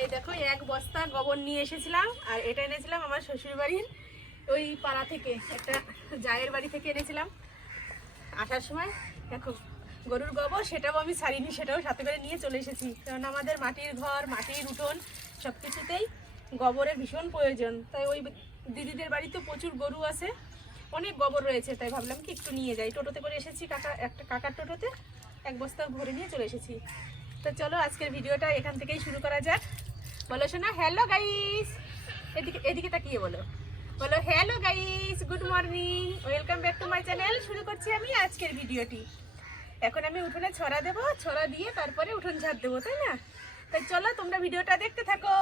এই দেখো এক বস্তা গোবর নিয়ে এসেছিলাম, আর এটা এনেছিলাম আমার শ্বশুর বাড়ির ওই পাড়া থেকে, একটা জায়ের বাড়ি থেকে এনেছিলাম আসার সময়। দেখো, গরুর গোবর সেটাও আমি ছাড়িনি, সেটাও সাথে করে নিয়ে চলে এসেছি। কারণ আমাদের মাটির ঘর, মাটির উঠোন সব কিছুতেই গোবরের ভীষণ প্রয়োজন। তাই ওই দিদিদের বাড়িতে প্রচুর গরু আছে, অনেক গোবর রয়েছে, তাই ভাবলাম কি একটু নিয়ে যাই। টোটোতে করে এসেছি, কাকা, একটা কাকার টোটোতে, এক বস্তা ভরে নিয়ে চলে এসেছি। তো চলো, আজকের ভিডিওটা এখান থেকেই শুরু করা যাক। বলো শোনা হ্যালো গাইস এদিকে এদিকে তাকিয়ে বলো। বলো hello guys good morning welcome back to my channel শুরু করছি আমি আজকের ভিডিওটি। এখন আমি উঠোনে ছড়া দেবো, ছড়া দিয়ে তারপরে উঠোন ঝাড় দেবো, তাই না? তাই চলো তোমরা ভিডিওটা দেখতে থাকো।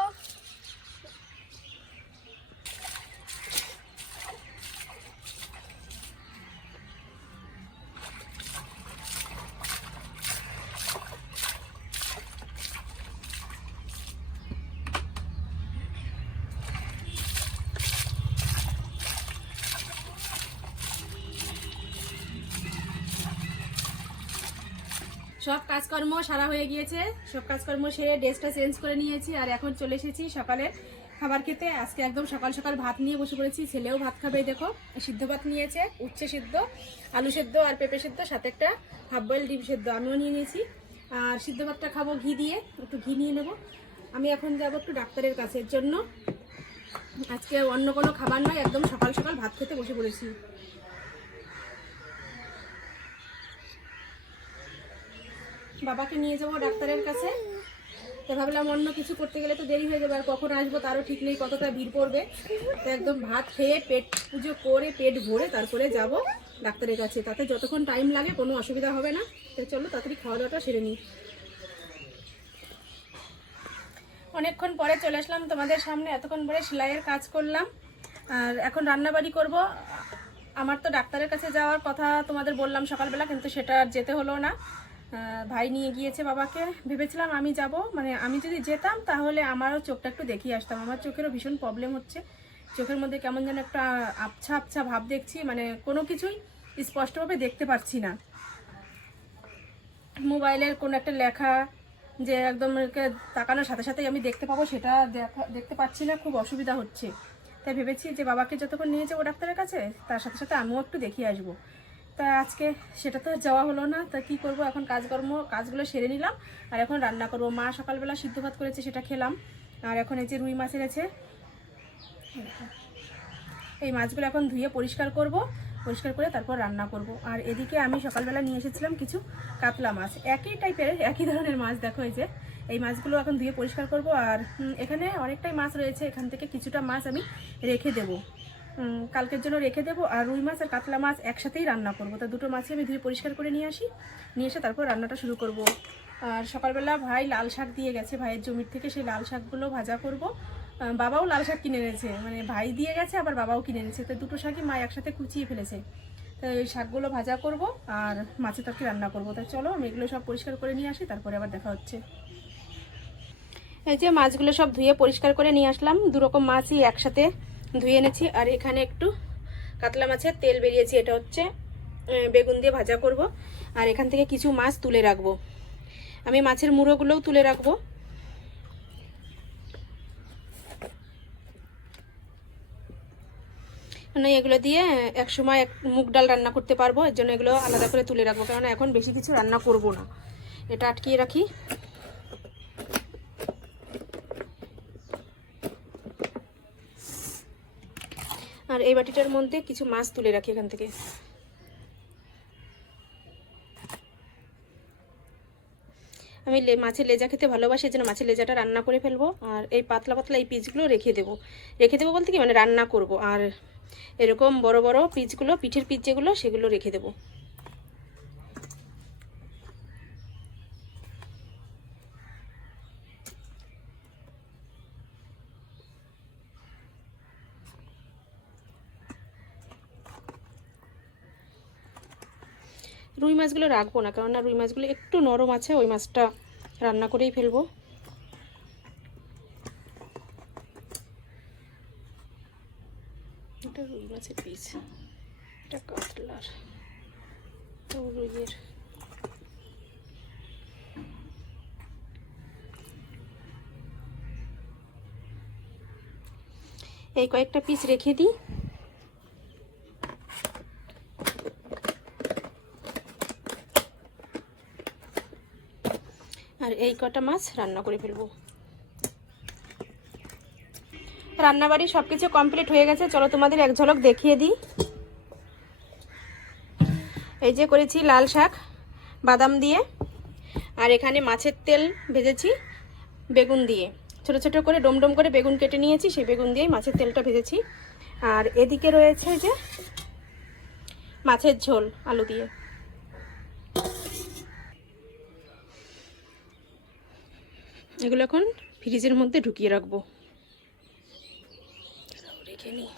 সব কাজকর্ম সারা হয়ে গিয়েছে। সব কাজকর্ম সেরে ড্রেসটা চেঞ্জ করে নিয়েছি আর এখন চলে এসেছি সকালের খাবার খেতে। আজকে একদম সকাল সকাল ভাত নিয়ে বসে পড়েছি। ছেলেও ভাত খাবে, দেখো। সিদ্ধ ভাত নিয়েছে, উচ্ছে সিদ্ধ, আলু সেদ্ধ আর পেঁপে সেদ্ধ, সাথে একটা হাফ বয়েল ডিম সেদ্ধ আমিও নিয়ে নিয়েছি। আর সিদ্ধ ভাতটা খাব ঘি দিয়ে, একটু ঘি নিয়ে নেব। আমি এখন যাব একটু ডাক্তারের কাছে। এর জন্য আজকে অন্য কোনো খাবার নয়, একদম সকাল সকাল ভাত খেতে বসে পড়েছি। বাবাকে নিয়ে যাব ডাক্তারের কাছে। তো ভাবলাম অন্য কিছু করতে গেলে তো দেরি হয়ে যাবে, আর কখন আসব তারও ঠিক নেই, কতটা ভিড় পড়বে। তো একদম ভাত খেয়ে পেট পুজো করে পেট ভরে তারপরে যাব ডাক্তারের কাছে। তাতে যতক্ষণ টাইম লাগে কোনো অসুবিধা হবে না। তো চলো তাড়াতাড়ি খাওয়া দাওয়াটা সেরে নিই। অনেকক্ষণ পরে চলে আসলাম তোমাদের সামনে, এতক্ষণ পরে সেলাইয়ের কাজ করলাম। আর এখন রান্নাবাড়ি করব। আমার তো ডাক্তারের কাছে যাওয়ার কথা তোমাদের বললাম সকালবেলা, কিন্তু সেটা আর যেতে হলো না। ভাই নিয়ে গিয়েছে বাবাকে। ভেবেছিলাম আমি যাব মানে আমি যদি যেতাম তাহলে আমারও চোখটা একটু দেখিয়ে আসতাম। আমার চোখেরও ভীষণ প্রবলেম হচ্ছে। চোখের মধ্যে কেমন যেন একটা আবছা আবছা ভাব দেখছি মানে কোনো কিছুই স্পষ্টভাবে দেখতে পাচ্ছি না। মোবাইলের কোনো একটা লেখা যে একদম তাকানোর সাথে সাথেই আমি দেখতে পাবো, সেটা দেখা, দেখতে পাচ্ছি না, খুব অসুবিধা হচ্ছে। তাই ভেবেছি যে বাবাকে যতক্ষণ নিয়ে যাব ডাক্তারের কাছে, তার সাথে সাথে আমিও একটু দেখিয়ে আসব। তা আজকে সেটা তো যাওয়া হলো না, তা কি করব? এখন কাজকর্ম, কাজগুলো সেরে নিলাম, আর এখন রান্না করব। মা সকালবেলা সিদ্ধ ভাত করেছে, সেটা খেলাম, আর এখন এই যে রুই মাছ এনেছে, এই মাছগুলো এখন ধুয়ে পরিষ্কার করব, পরিষ্কার করে তারপর রান্না করব। আর এদিকে আমি সকালবেলা নিয়ে এসেছিলাম কিছু কাতলা মাছ। একই টাইপের, একই ধরনের মাছ, দেখো এই যে। এই মাছগুলো এখন ধুয়ে পরিষ্কার করব, আর এখানে অনেকটাই মাছ রয়েছে, এখান থেকে কিছুটা মাছ আমি রেখে দেবো। কালকের জন্য রেখে দেবো আর রুই মাছ আর কাতলা মাছ একসাথেই রান্না করব। তা দুটো মাছই আমি ধুয়ে পরিষ্কার করে নিয়ে আসি। নিয়ে এসে তারপর রান্নাটা শুরু করব। আর সকালবেলা ভাই লাল শাক দিয়ে গেছে, ভাইয়ের জমির থেকে সেই লাল শাকগুলো ভাজা করব। বাবাও লাল শাক কিনে এনেছে মানে ভাই দিয়ে গেছে, আবার বাবাও কিনে এনেছে। তো দুটো শাকই মা একসাথে কুচিয়ে ফেলেছে। তো এই শাকগুলো ভাজা করব আর মাছের তরকারি রান্না করব। তাই চলো আমি এগুলো সব পরিষ্কার করে নিয়ে আসি, তারপরে আবার দেখা হচ্ছে। এই যে মাছগুলো সব ধুয়ে পরিষ্কার করে নিয়ে আসলাম। দু রকম মাছই একসাথে ধুয়ে এনেছি। আর এখানে একটু কাতলা মাছের তেল বেরিয়েছি। এটা হচ্ছে বেগুন দিয়ে ভাজা করব। আর এখান থেকে কিছু মাছ তুলে রাখব। আমি মাছের মুড়োগুলোও তুলে রাখব। মানে এগুলো দিয়ে এক সময় এক মুগ ডাল রান্না করতে পারব। এর জন্য এগুলো আলাদা করে তুলে রাখব। কারণ এখন বেশি কিছু রান্না করব না। এটা আটকিয়ে রাখি। আর এই বাটিটার মধ্যে কিছু মাছ তুলে রাখি এখান থেকে। আমি মাছের লেজা খেতে ভালোবাসি এই জন্য মাছের লেজাটা রান্না করে ফেলব। আর এই পাতলা পাতলা এই পিচগুলো রেখে দেবো। রেখে দেবো বলতে কি? মানে রান্না করব। আর এরকম বড় বড় পিচগুলো, পিঠের পিচ যেগুলো, সেগুলো রেখে দেবো। রুই মাছগুলো রাখব না, কেননা রুই মাছগুলো একটু নরম আছে, ওই মাছটা রান্না করেই ফেলব। এটা রুই মাছের পিস, এটা কাতলার। তো রুইয়ের। এই কয়েকটা পিস রেখে দিই। এই কটা মাছ রান্না করে ফেলব। রান্নাবাড়ি সব কিছু কমপ্লিট হয়ে গেছে। চলো তোমাদের এক ঝলক দেখিয়ে দিই। এই যে করেছি লাল শাক, বাদাম দিয়ে, আর এখানে মাছের তেল ভেজেছি বেগুন দিয়ে। ছোট ছোট করে ডোম ডোম করে বেগুন কেটে নিয়েছি, সেই বেগুন দিয়েই মাছের তেলটা ভেজেছি। আর এদিকে রয়েছে যে মাছের ঝোল, আলু দিয়ে। এগুলো এখন ফ্রিজের মধ্যে ঢুকিয়ে রাখব। রেখে নিই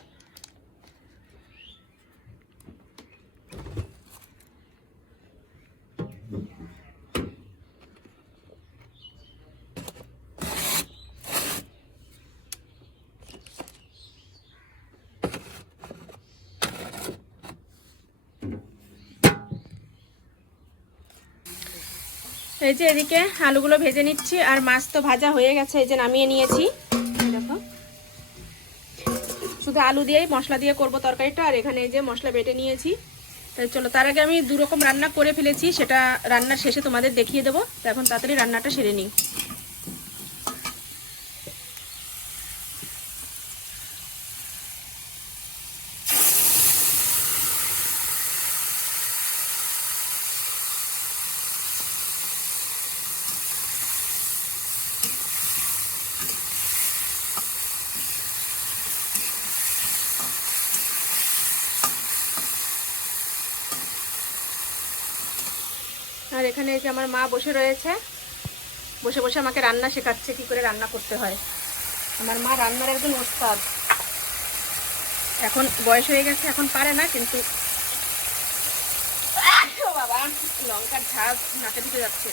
এই যে এদিকে আলুগুলো ভেজে নিচ্ছি, আর মাছ তো ভাজা হয়ে গেছে, এই যে নামিয়ে নিয়েছি। দেখো। শুধু আলু দিয়েই মশলা দিয়ে করব তরকারিটা, আর এখানে এই যে মশলা বেটে নিয়েছি। তাই চলো, তার আগে আমি দুরকম রান্না করে ফেলেছি, সেটা রান্নার শেষে তোমাদের দেখিয়ে দেবো। তো এখন তাড়াতাড়ি রান্নাটা সেরে নিই। আর এখানে যে আমার মা বসে রয়েছে, বসে বসে আমাকে রান্না শেখাচ্ছে, কি করে রান্না করতে হয়। আমার মা রান্নার একজন ওস্তাদ। এখন বয়স হয়ে গেছে, এখন পারে না, কিন্তু বাবা, লঙ্কার ঝাঁপ নাকে ঢুকে যাচ্ছে।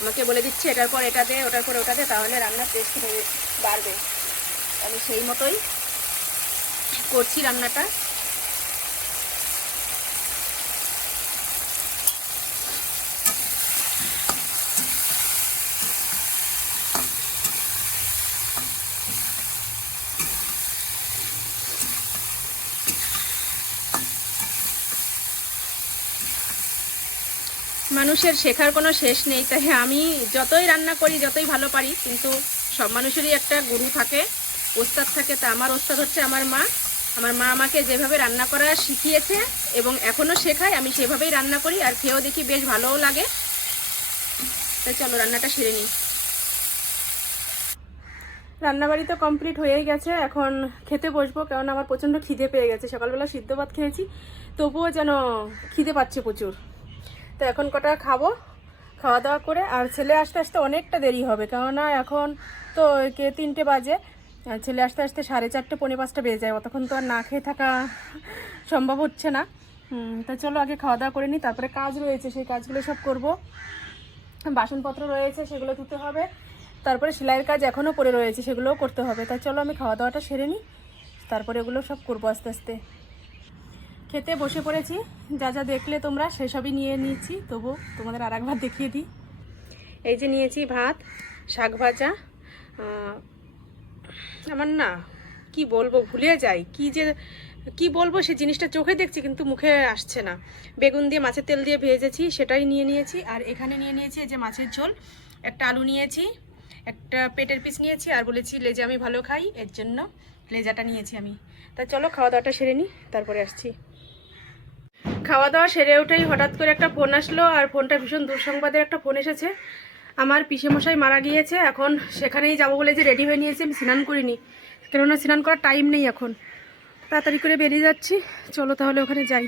আমাকে বলে দিচ্ছে, এটার পর এটা দে, ওটার পর ওটা দে, তাহলে রান্নার টেস্ট হয়ে বাড়বে। আমি সেই মতোই করছি রান্নাটা। মানুষের শেখার কোনো শেষ নেই। তাই আমি যতই রান্না করি, যতই ভালো পারি, কিন্তু সব মানুষেরই একটা গুরু থাকে, ওস্তাদ থাকে। তা আমার ওস্তাদ হচ্ছে আমার মা। আমার মা আমাকে যেভাবে রান্না করা শিখিয়েছে এবং এখনও শেখায়, আমি সেভাবেই রান্না করি আর খেয়েও দেখি বেশ ভালোও লাগে। তাই চলো, রান্নাটা সেরে নিই। রান্নাবাড়ি তো কমপ্লিট হয়েই গেছে। এখন খেতে বসবো কারণ আমার প্রচণ্ড খিদে পেয়ে গেছে। সকালবেলা সিদ্ধ ভাত খেয়েছি, তবুও যেন খিদে পাচ্ছে প্রচুর। তো এখন কটা খাব? খাওয়া দাওয়া করে, আর ছেলে আসতে আসতে অনেকটা দেরি হবে, কেননা এখন তো কে, তিনটে বাজে। ছেলে আসতে আসতে সাড়ে চারটে, পৌনে পাঁচটা বেজে যায়, অতক্ষণ তো আর না খেয়ে থাকা সম্ভব হচ্ছে না। তা চলো আগে খাওয়া দাওয়া করে নিই, তারপরে কাজ রয়েছে, সেই কাজগুলো সব করব। বাসনপত্র রয়েছে, সেগুলো ধুতে হবে। তারপরে সেলাইয়ের কাজ এখনও পড়ে রয়েছে, সেগুলোও করতে হবে। তাই চলো আমি খাওয়া দাওয়াটা সেরে নিই, তারপরে ওগুলো সব করব আস্তে আস্তে। খেতে বসে পড়েছি। যা যা দেখলে তোমরা সেসবই নিয়ে নিয়েছি। তবু তোমাদের আর একবার দেখিয়ে দিই। এই যে নিয়েছি ভাত, শাক ভাজা। আমার না কি বলব, ভুলে যাই। কি যে, কি বলব, সে জিনিসটা চোখে দেখছি কিন্তু মুখে আসছে না। বেগুন দিয়ে মাছের তেল দিয়ে ভেজেছি, সেটাই নিয়ে নিয়েছি। আর এখানে নিয়ে নিয়েছি যে মাছের ঝোল। একটা আলু নিয়েছি, একটা পেটের পিস নিয়েছি, আর বলেছি, লেজা আমি ভালো খাই, এর জন্য লেজাটা নিয়েছি আমি। তা চলো, খাওয়া দাওয়াটা সেরে নিই তারপরে আসছি। খাওয়া দাওয়া সেরে উঠেই হঠাৎ করে একটা ফোন আসলো আর ফোনটা ভীষণ দুঃসংবাদের একটা ফোন এসেছে। আমার পিসেমশাই মারা গিয়েছে, এখন সেখানেই যাব বলে যে রেডি হয়ে নিয়েছি, আমি স্নান করিনি। কেননা স্নান করার টাইম নেই এখন। তাড়াতাড়ি করে বেরিয়ে যাচ্ছি। চলো তাহলে ওখানে যাই।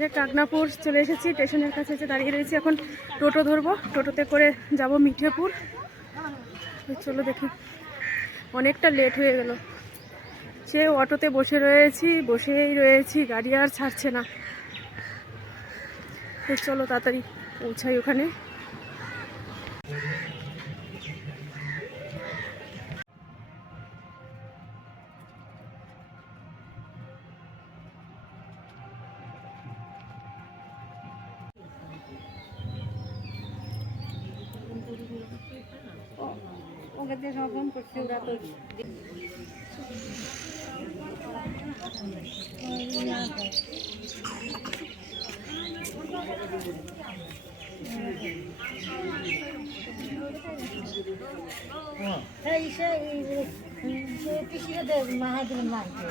যে কাকনাপুর চলে এসেছি স্টেশনের কাছে এসে দাঁড়িয়ে রয়েছি। এখন টোটো ধরবো। টোটোতে করে যাব মিঠেপুর। চলো দেখি। অনেকটা লেট হয়ে গেল। সে অটোতে বসে রয়েছি, বসেই রয়েছি, গাড়ি আর ছাড়ছে না। চলো তাড়াতাড়ি পৌঁছাই ওখানে। ছেলেদের সরগম করছে ওরা তো এই সে সে পিসিরে দে মাহাদিন মারতে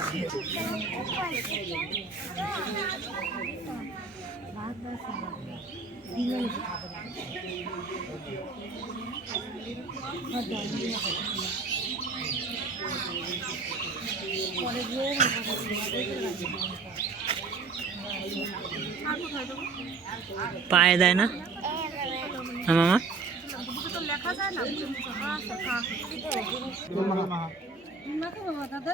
পায়ে দেয় না? হ্যাঁ মামা। দাদা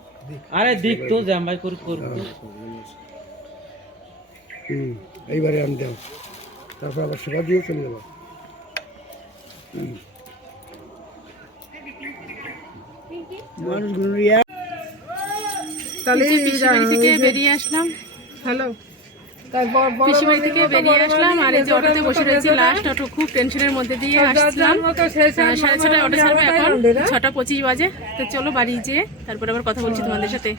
আরে দিক তো জামাই করে করব। হুম এইবারে আমি দাও তারপর আবার সেবা দিয়ে চলে যাব। পিসিবাড়ি থেকে বেরিয়ে আসলাম। হ্যালো। পিসিবাড়ি থেকে বেরিয়ে আসলাম আর এই যে অটোতে বসে রয়েছি লাস্ট অটো খুব টেনশনের মধ্যে দিয়ে আসছিলাম। সাড়ে ছটায় অটো ছাড়বে এখন ছটা পঁচিশ বাজে। তো চলো বাড়ি যেয়ে তারপরে আবার কথা বলছি তোমাদের সাথে।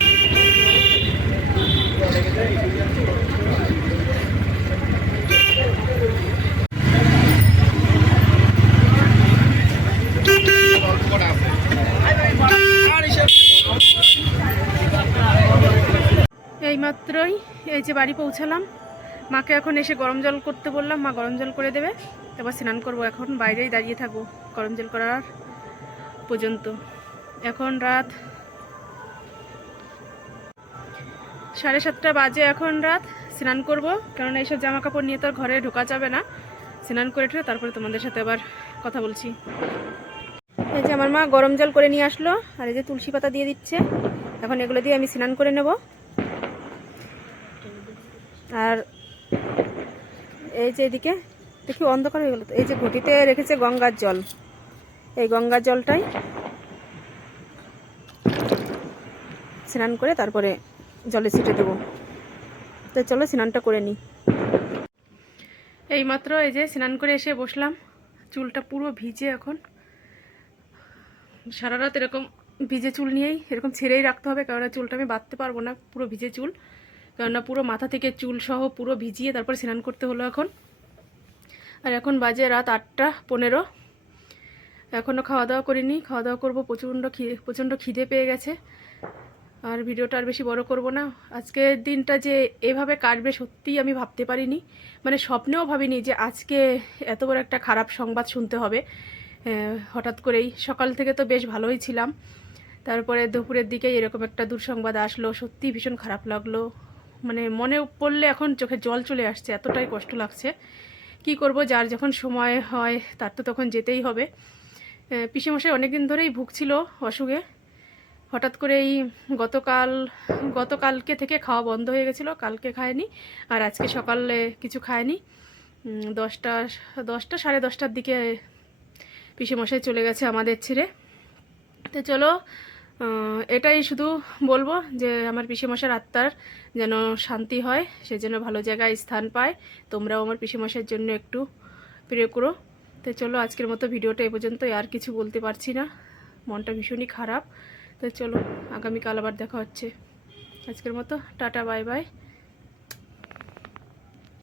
এই মাত্রই এই যে বাড়ি পৌঁছালাম। মাকে এখন এসে গরম জল করতে বললাম, মা গরম জল করে দেবে। তারপর স্নান করব, এখন বাইরেই দাঁড়িয়ে থাকব গরম জল করার পর্যন্ত। এখন রাত সাড়ে সাতটা বাজে এখন রাত, স্নান করব। কারণ এইসব জামা কাপড় নিয়ে তো ঘরে ঢোকা যাবে না। স্নান করে ঠুয়ে তারপরে তোমাদের সাথে আবার কথা বলছি। এই যে আমার মা গরম জল করে নিয়ে আসলো, আর এই যে তুলসী পাতা দিয়ে দিচ্ছে। এখন এগুলো দিয়ে আমি স্নান করে নেব। আর এই যে এদিকে, দেখি অন্ধকার হয়ে গেল এই যে ঘটিতে রেখেছে গঙ্গার জল। এই গঙ্গার জলটাই স্নান করে তারপরে জলে ছিটে দেবো। তো চলো স্নানটা করে নিই। এইমাত্র এই যে স্নান করে এসে বসলাম। চুলটা পুরো ভিজে এখন। সারা রাত এরকম ভিজে চুল নিয়েই, এরকম ছেড়েই রাখতে হবে কারণ চুলটা আমি বাঁধতে পারব না, পুরো ভিজে চুল। কেননা পুরো মাথা থেকে চুল সহ পুরো ভিজিয়ে তারপর স্নান করতে হলো এখন। আর এখন বাজে রাত আটটা পনেরো। এখনও খাওয়া দাওয়া করিনি, খাওয়া দাওয়া করব, প্রচণ্ড খিদে প্রচণ্ড খিদে পেয়ে গেছে। আর ভিডিওটা আর বেশি বড় করব না। আজকের দিনটা যে এভাবে কাটবে সত্যিই আমি ভাবতে পারিনি। মানে স্বপ্নেও ভাবিনি যে আজকে এত বড় একটা খারাপ সংবাদ শুনতে হবে। হঠাৎ করেই সকাল থেকে তো বেশ ভালোই ছিলাম। তারপরে দুপুরের দিকে এরকম একটা দুঃসংবাদ আসলো সত্যি ভীষণ খারাপ লাগল। মানে মনে পড়লে এখন চোখে জল চলে আসছে, এতটাই কষ্ট লাগছে। কি করব, যার যখন সময় হয় তার তো তখন যেতেই হবে। পিসেমশাই অনেক দিন ধরেই ভুগছিল অসুখে। হঠাৎ করে এই গতকাল, গতকালকে থেকে খাওয়া বন্ধ হয়ে গেছিল, কালকে খায়নি আর আজকে সকালে কিছু খায়নি। দশটা দশটা সাড়ে দশটার দিকে পিসেমশাই চলে গেছে আমাদের ছেড়ে। তো চলো এটাই শুধু বলব যে আমার পিসেমশার আত্মার যেন শান্তি হয়, সে যেন ভালো জায়গায় স্থান পায়। তোমরাও আমার পিসেমশার জন্য একটু প্রিয় করো। তো চলো, আজকের মতো ভিডিওটা এ পর্যন্ত আর কিছু বলতে পারছি না। মনটা ভীষণই খারাপ। তো চলো, আগামীকাল আবার দেখা হচ্ছে। আজকের মতো, টাটা বাই বাই